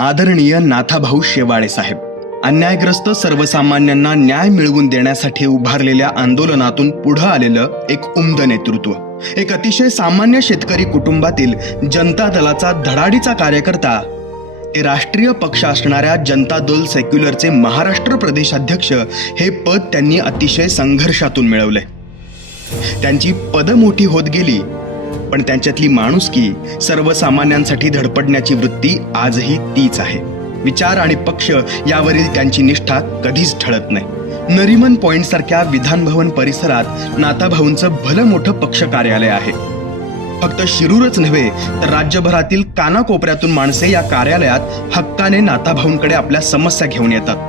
आदरणीय नाथाभाऊ शेवाळे साहेब, अन्यायग्रस्त सर्वसामान्यांना न्याय मिळवून देण्यासाठी उभारलेल्या आंदोलनातून पुढे आलेलं एक उमद नेतृत्व, एक अतिशय सामान्य शेतकरी कुटुंबातील जनता दलाचा धडाडीचा कार्यकर्ता, ते राष्ट्रीय पक्ष असणाऱ्या जनता दल सेक्युलरचे महाराष्ट्र प्रदेशाध्यक्ष हे पद त्यांनी अतिशय संघर्षातून मिळवले. त्यांची पदं मोठी होत गेली, पण त्यांच्यातली माणुसकी, सर्वसामान्यांसाठी धडपडण्याची वृत्ती आजही तीच आहे. विचार आणि पक्ष यावरील त्यांची निष्ठा कधीच ठळत नाही. नरिमन पॉइंट सारख्या विधान भवन परिसरात नाथाभाऊंचं भलं मोठं पक्ष कार्यालय आहे. फक्त शिरूरच नव्हे तर राज्यभरातील कानाकोपऱ्यातून माणसे या कार्यालयात हक्काने नाथाभाऊंकडे आपल्या समस्या घेऊन येतात.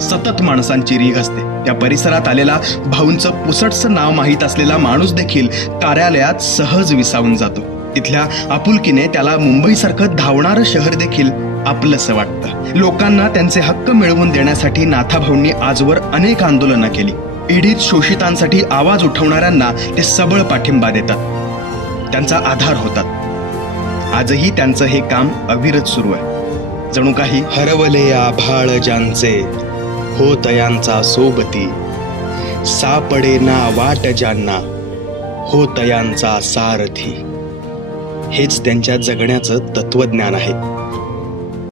सतत माणसांची रीघ असते. त्या परिसरात आलेला भाऊंचं पुसटचं नाव माहीत असलेला माणूस देखील कार्यालयात सहज विसावून जातो. तिथल्या आपुलकीने त्याला मुंबईसारखं धावणारं शहर देखील आपलंसं वाटतं. लोकांना त्यांचे हक्क मिळवून देण्यासाठी नाथाभाऊंनी आजवर अनेक आंदोलनं केली. पीडित शोषितांसाठी आवाज उठवणाऱ्यांना ते सबळ पाठिंबा देतात, त्यांचा आधार होतात. आजही त्यांचं हे काम अविरत सुरू आहे. जणू काही हरवले आभाळ ज्यांचे, हो तयांचा सोबती, सापडे ना वाट ज्यांना, हो तयांचा सारथी. हेच त्यांच्या जगण्याचं तत्वज्ञान आहे.